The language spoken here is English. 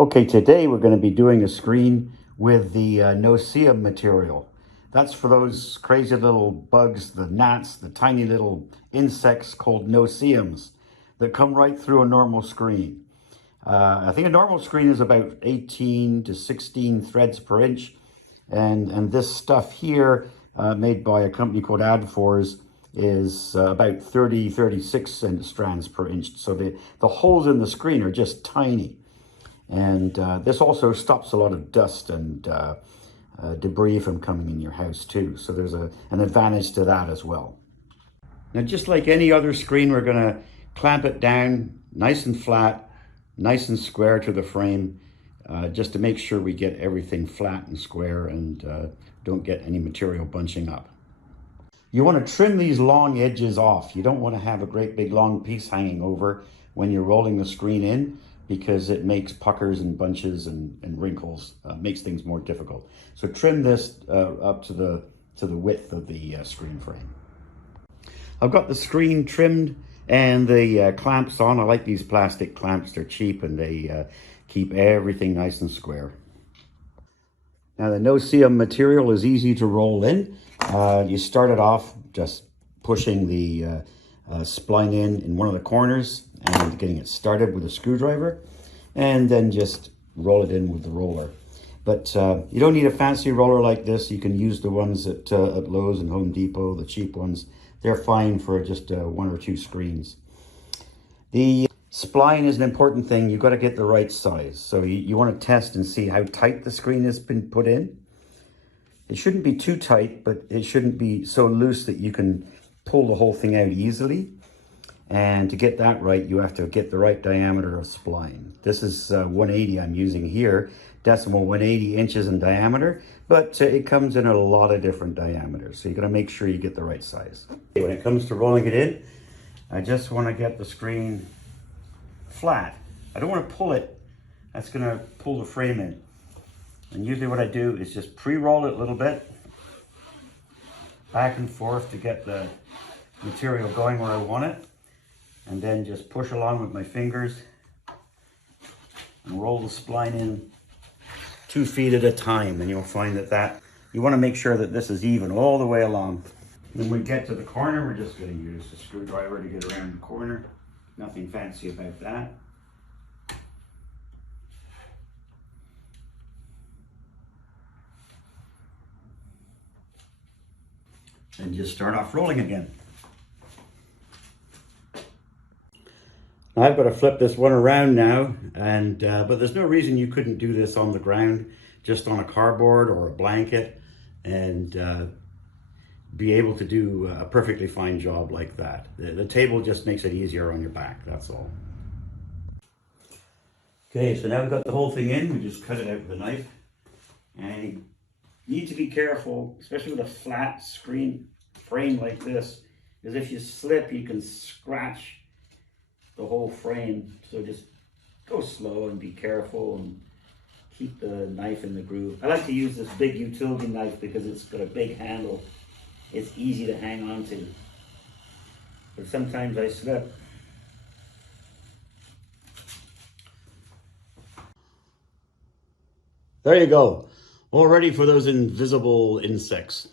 Okay, today we're going to be doing a screen with the NoSeeUm material. That's for those crazy little bugs, the gnats, the tiny little insects called NoSeeUms that come right through a normal screen. I think a normal screen is about 18 to 16 threads per inch. And this stuff here, made by a company called Adfors, is about 36 strands per inch. So the holes in the screen are just tiny. And this also stops a lot of dust and debris from coming in your house too. So there's an advantage to that as well. Now, just like any other screen, we're gonna clamp it down nice and flat, nice and square to the frame, just to make sure we get everything flat and square and don't get any material bunching up. You want to trim these long edges off. You don't want to have a great big long piece hanging over when you're rolling the screen in, because it makes puckers and bunches and wrinkles, makes things more difficult. So trim this up to the width of the screen frame. I've got the screen trimmed and the clamps on. I like these plastic clamps, they're cheap and they keep everything nice and square. Now the NoSeeUm material is easy to roll in. You start it off just pushing the spline in one of the corners and getting it started with a screwdriver, and then just roll it in with the roller. But you don't need a fancy roller like this. You can use the ones at Lowe's and Home Depot, the cheap ones. They're fine for just one or two screens. The spline is an important thing. You've got to get the right size. So you want to test and see how tight the screen has been put in. It shouldn't be too tight, but it shouldn't be so loose that you can pull the whole thing out easily. And to get that right, you have to get the right diameter of spline. This is 180 I'm using here, decimal 180 inches in diameter, but it comes in a lot of different diameters. So you gotta make sure you get the right size. When it comes to rolling it in, I just wanna get the screen flat. I don't wanna pull it. That's gonna pull the frame in. And usually what I do is just pre-roll it a little bit, back and forth to get the material going where I want it, and then just push along with my fingers and roll the spline in 2 feet at a time. And you'll find that you want to make sure that this is even all the way along. When we get to the corner, we're just going to use the screwdriver to get around the corner. Nothing fancy about that. And just start off rolling again. I've got to flip this one around now, and but there's no reason you couldn't do this on the ground, just on a cardboard or a blanket, and be able to do a perfectly fine job like that. The table just makes it easier on your back, that's all. Okay, so now we've got the whole thing in. We just cut it out with a knife. And you need to be careful, especially with a flat screen frame like this, because if you slip, you can scratch the whole frame. So just go slow and be careful and keep the knife in the groove. I like to use this big utility knife because it's got a big handle. It's easy to hang on to. But sometimes I slip. There you go. All ready for those invisible insects.